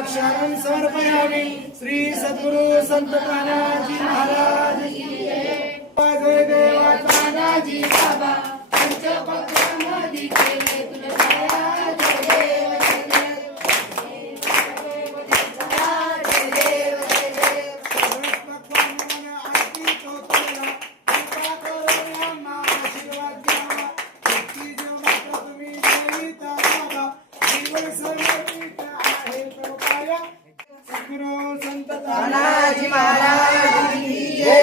प्रदक्षिणां समर्पयामि। श्री सद्गुरु संत तानाजी महाराज की जय। देवा तानाजी बाबा पंचपक्वामध्ये केले तुला छाया। जय देव जय सद्गुरु संत तानाजी महाराज की जय।